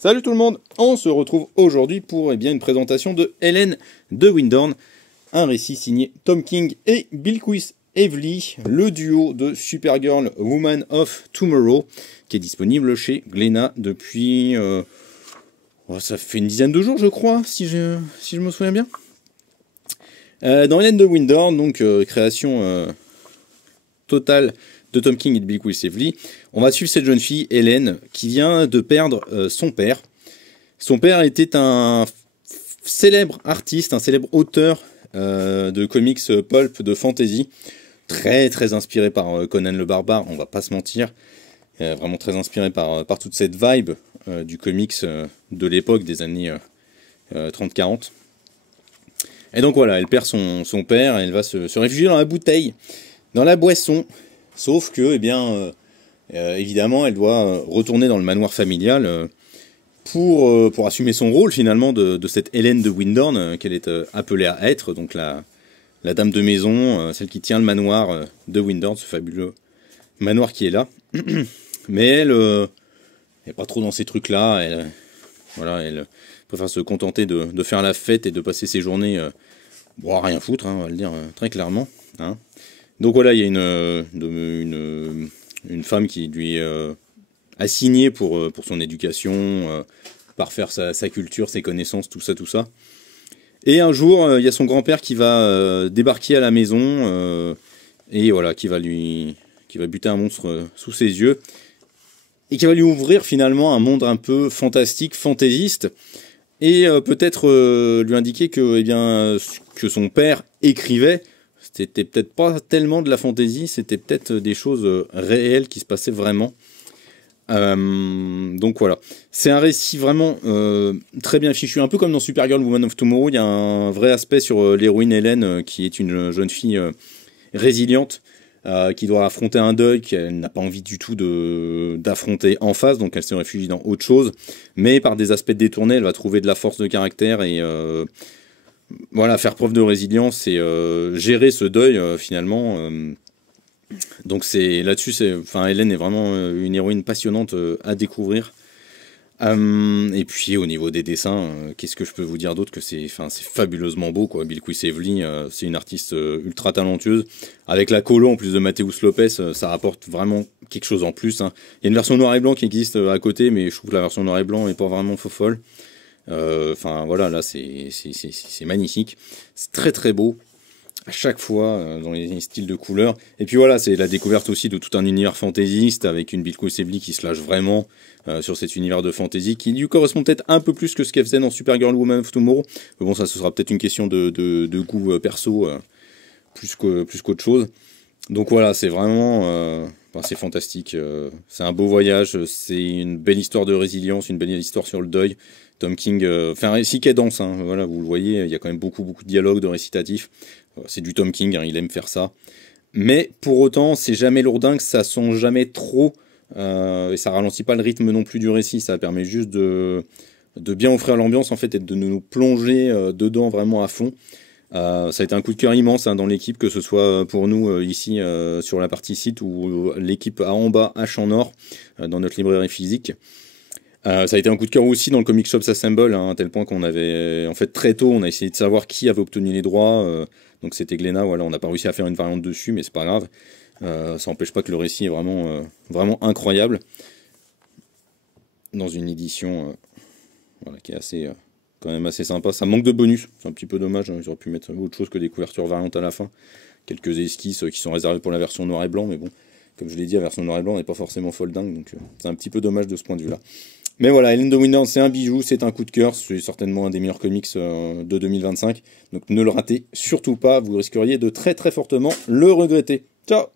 Salut tout le monde, on se retrouve aujourd'hui pour une présentation de Hélène de Windhorn, un récit signé Tom King et Bilquis Evely, le duo de Supergirl Woman of Tomorrow, qui est disponible chez Glénat depuis... ça fait une dizaine de jours je crois, si je me souviens bien. Dans Hélène de Windhorn, donc création totale de Tom King et de Bilquis Evely, on va suivre cette jeune fille, Hélène, qui vient de perdre son père. Son père était un célèbre artiste, un célèbre auteur de comics pulp, de fantasy, très inspiré par Conan le Barbare, on va pas se mentir, vraiment très inspiré par toute cette vibe du comics de l'époque des années 30-40. Et donc voilà, elle perd son père, et elle va se réfugier dans la bouteille, dans la boisson. Sauf que, évidemment, elle doit retourner dans le manoir familial pour assumer son rôle, finalement, de cette Hélène de Windhorn qu'elle est appelée à être, donc la dame de maison, celle qui tient le manoir de Windhorn, ce fabuleux manoir qui est là. Mais elle n'est pas trop dans ces trucs-là, elle préfère se contenter de faire la fête et de passer ses journées à rien foutre, hein, on va le dire très clairement, hein. Donc voilà, il y a une femme qui lui est assignée pour son éducation, parfaire sa culture, ses connaissances, tout ça. Et un jour, il y a son grand-père qui va débarquer à la maison, et voilà, qui va buter un monstre sous ses yeux, et qui va lui ouvrir finalement un monde un peu fantastique, fantaisiste, et peut-être lui indiquer que, que son père écrivait, c'était peut-être pas tellement de la fantaisie, c'était peut-être des choses réelles qui se passaient vraiment. Donc voilà, c'est un récit vraiment très bien fichu, un peu comme dans Supergirl Woman of Tomorrow. Il y a un vrai aspect sur l'héroïne Hélène, qui est une jeune fille résiliente, qui doit affronter un deuil qu'elle n'a pas envie du tout d'affronter en face, donc elle se réfugie dans autre chose, mais par des aspects détournés, elle va trouver de la force de caractère et... voilà, faire preuve de résilience et gérer ce deuil finalement. Donc c'est là-dessus, Hélène est vraiment une héroïne passionnante à découvrir. Et puis au niveau des dessins, qu'est-ce que je peux vous dire d'autre que c'est fabuleusement beau quoi. Bilquis Evely, c'est une artiste ultra talentueuse. Avec la colo en plus de Mateus Lopez, ça rapporte vraiment quelque chose en plus, hein. Il y a une version noir et blanc qui existe à côté, mais je trouve que la version noir et blanc est pas vraiment folle. Voilà, là c'est magnifique, c'est très beau à chaque fois dans les styles de couleurs. Et puis voilà, c'est la découverte aussi de tout un univers fantaisiste avec une Bilquis Evely qui se lâche vraiment sur cet univers de fantasy qui lui correspond peut-être un peu plus que ce qu'elle faisait dans Supergirl Woman of Tomorrow. Mais bon, ça ce sera peut-être une question de goût perso plus qu'autre chose. Donc voilà, c'est vraiment c'est fantastique, c'est un beau voyage, c'est une belle histoire de résilience, une belle histoire sur le deuil. Tom King fait un récit qui est dense, hein, voilà, vous le voyez, il y a quand même beaucoup de dialogues, de récitatifs. C'est du Tom King, hein, il aime faire ça. Mais pour autant, c'est jamais lourdingue, ça sent jamais trop, et ça ralentit pas le rythme non plus du récit, ça permet juste de bien offrir l'ambiance en fait et de nous plonger dedans vraiment à fond. Ça a été un coup de cœur immense, hein, dans l'équipe, que ce soit pour nous ici sur la partie site ou l'équipe en bas H en or dans notre librairie physique. Ça a été un coup de cœur aussi dans le Comic Shop Assemble, hein, à tel point qu'on avait, en fait très tôt, on a essayé de savoir qui avait obtenu les droits, donc c'était Glénat, voilà, on n'a pas réussi à faire une variante dessus, mais c'est pas grave, ça n'empêche pas que le récit est vraiment incroyable, dans une édition voilà, qui est quand même assez sympa. Ça manque de bonus, c'est un petit peu dommage, hein, ils auraient pu mettre autre chose que des couvertures variantes à la fin, quelques esquisses qui sont réservées pour la version noir et blanc, mais bon, comme je l'ai dit, la version noir et blanc n'est pas forcément folle dingue, donc c'est un petit peu dommage de ce point de vue-là. Mais voilà, Hélène de Windhorn, c'est un bijou, c'est un coup de cœur, c'est certainement un des meilleurs comics de 2025, donc ne le ratez surtout pas, vous risqueriez de très fortement le regretter. Ciao!